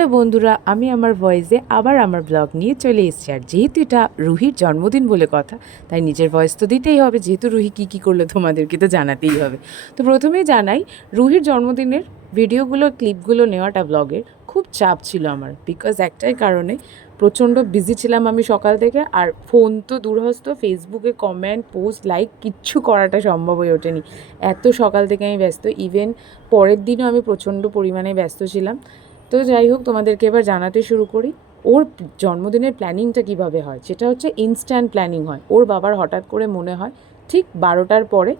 Hello বন্ধুরা, আমি আমার ভয়েসে আবার আমার ব্লগ নিয়ে চলে এসেছি। আর যেহেতু এটা রুহির জন্মদিন বলে কথা, তাই নিজের ভয়েস তো দিতেই হবে। যেহেতু রুহি কী করলো তোমাদেরকে তো জানাতেই হবে। তো প্রথমেই জানাই, রুহির জন্মদিনের ভিডিওগুলো ক্লিপগুলো নেওয়াটা ব্লগের খুব চাপ ছিল আমার, বিকজ একটাই কারণে প্রচণ্ড বিজি ছিলাম আমি সকাল থেকে। আর ফোন তো দূরহস্ত, ফেসবুকে কমেন্ট পোস্ট লাইক কিচ্ছু করাটা সম্ভব হয়ে ওঠেনি। এত সকাল থেকে আমি ব্যস্ত, ইভেন পরের দিনও আমি প্রচণ্ড পরিমাণে ব্যস্ত ছিলাম। তো যাই হোক, তোমাদেরকে এবার জানাতে শুরু করি ওর জন্মদিনের প্ল্যানিংটা কিভাবে হয়। সেটা হচ্ছে ইনস্ট্যান্ট প্ল্যানিং হয়। ওর বাবার হঠাৎ করে মনে হয় ঠিক 12টার পরে,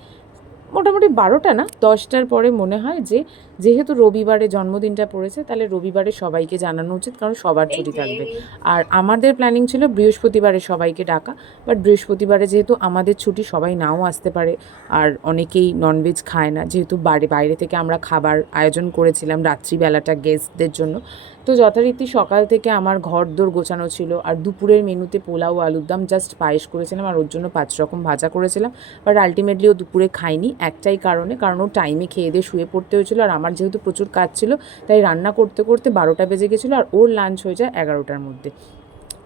মোটামুটি 12টা না 10টার পরে মনে হয় যে যেহেতু রবিবারে জন্মদিনটা পড়েছে, তাহলে রবিবারে সবাইকে জানানো উচিত, কারণ সবার ছুটি থাকবে। আর আমাদের প্ল্যানিং ছিল বৃহস্পতিবারে সবাইকে ডাকা, বাট বৃহস্পতিবারে যেহেতু আমাদের ছুটি, সবাই নাও আসতে পারে। আর অনেকেই ননভেজ খায় না, যেহেতু বাইরে থেকে আমরা খাবার আয়োজন করেছিলাম রাত্রিবেলাটা গেস্টদের জন্য। তো যথারীতি সকাল থেকে আমার ঘর দোর গোছানো ছিল। আর দুপুরের মেনুতে পোলাও আলুর দম, জাস্ট পায়েস করেছিলাম, আর ওর জন্য 5 রকম ভাজা করেছিলাম। বাট আলটিমেটলি ও দুপুরে খাইনি, একটাই কারণে, কারণ ও টাইমে খেয়ে দিয়ে শুয়ে পড়তে হয়েছিল। আর আমার যেহেতু প্রচুর কাজ ছিল, তাই রান্না করতে করতে 12টা বেজে গেছিলো, আর ওর লাঞ্চ হয়ে যায় 11টার মধ্যে।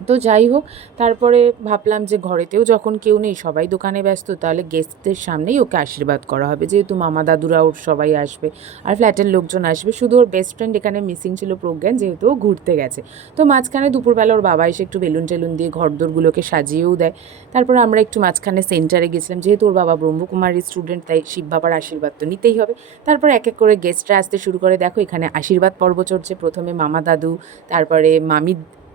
তো যাই হোক, তারপরে ভাবলাম যে ঘরেতেও যখন কেউ নেই, সবাই দোকানে ব্যস্ত, তাহলে গেস্টদের সামনেই ওকে আশীর্বাদ করা হবে, যেহেতু মামা দাদুরা ওর সবাই আসবে আর ফ্ল্যাটের লোকজন আসবে। শুধু ওর বেস্ট ফ্রেন্ড এখানে মিসিং ছিল প্রজ্ঞান, যেহেতু ও ঘুরতে গেছে। তো মাঝখানে দুপুরবেলা ওর বাবা এসে একটু বেলুন টেলুন দিয়ে ঘরদোরগুলোকে সাজিয়েও দেয়। তারপর আমরা একটু মাঝখানে সেন্টারে গেছিলাম, যেহেতু ওর বাবা ব্রহ্মকুমারীর স্টুডেন্ট, তাই শিব বাবার আশীর্বাদ তো নিতেই হবে। তারপর এক এক করে গেস্টরা আসতে শুরু করে। দেখো এখানে আশীর্বাদ পর্ব চলছে। প্রথমে মামা দাদু, তারপরে মামি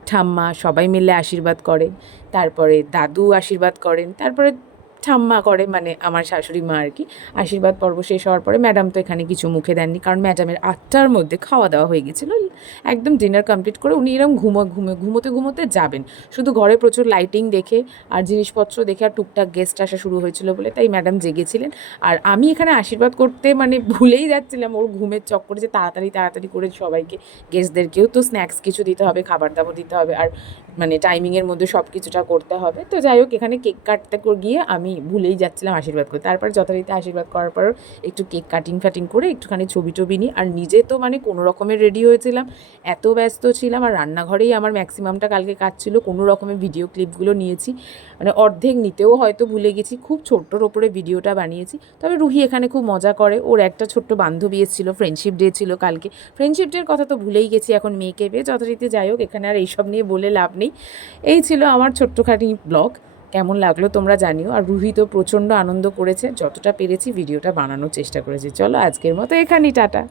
ঠাম্মা সবাই মিলে আশীর্বাদ করেন, তারপরে দাদু আশীর্বাদ করেন, তারপরে ঠাম্মা করে, মানে আমার শাশুড়ি মা আর কি। আশীর্বাদ পর্ব শেষ হওয়ার পরে ম্যাডাম তো এখানে কিছু মুখে দেননি, কারণ ম্যাডামের 8টার মধ্যে খাওয়া দাওয়া হয়ে গেছিলো। একদম ডিনার কমপ্লিট করে উনি এরকম ঘুমোতে যাবেন। শুধু ঘরে প্রচুর লাইটিং দেখে আর জিনিসপত্র দেখে আর টুকটাক গেস্ট আসা শুরু হয়েছিল বলে, তাই ম্যাডাম জেগেছিলেন। আর আমি এখানে আশীর্বাদ করতে মানে ভুলেই যাচ্ছিলাম ওর ঘুমের চক্করে, যে তাড়াতাড়ি করে সবাইকে, গেস্টদেরকেও তো স্ন্যাক্স কিছু দিতে হবে, খাবার দাবার দিতে হবে, আর মানে টাইমিংয়ের মধ্যে সব কিছুটা করতে হবে। তো যাই হোক, এখানে কেক কাটতে গিয়ে আমি ভুলেই যাচ্ছিলাম আশীর্বাদ করতে। তারপর যথারীতি আশীর্বাদ করার পর একটু কেক কাটিং করে একটুখানি ছবি নিই। আর নিজে তো মানে কোনো রকমের রেডি হয়েছিলাম, এত ব্যস্ত ছিলাম। আর রান্নাঘরেই আমার ম্যাক্সিমামটা কালকে কাজ ছিল, কোনো রকমের ভিডিও ক্লিপগুলো নিয়েছি, মানে অর্ধেক নিতেও হয়তো ভুলে গেছি। খুব ছোট্টর ওপরে ভিডিওটা বানিয়েছি। তবে রুহি এখানে খুব মজা করে, ওর একটা ছোট্ট বান্ধবী এসেছিলো, ফ্রেন্ডশিপ ডে ছিল কালকে। ফ্রেন্ডশিপ ডের কথা তো ভুলেই গেছি এখন মেয়েকে পেয়ে। যথারীতি যাই হোক, এখানে আর এইসব নিয়ে বলে লাভ নেই। এই ছিল আমার ছোট্টখানি ব্লগ। কেমন লাগলো তোমরা জানিও। আর রুহি তো প্রচণ্ড আনন্দ করেছে, যতটা পেরেছি ভিডিওটা বানানোর চেষ্টা করেছি। চলো আজকের মতো এখানেই, টাটা।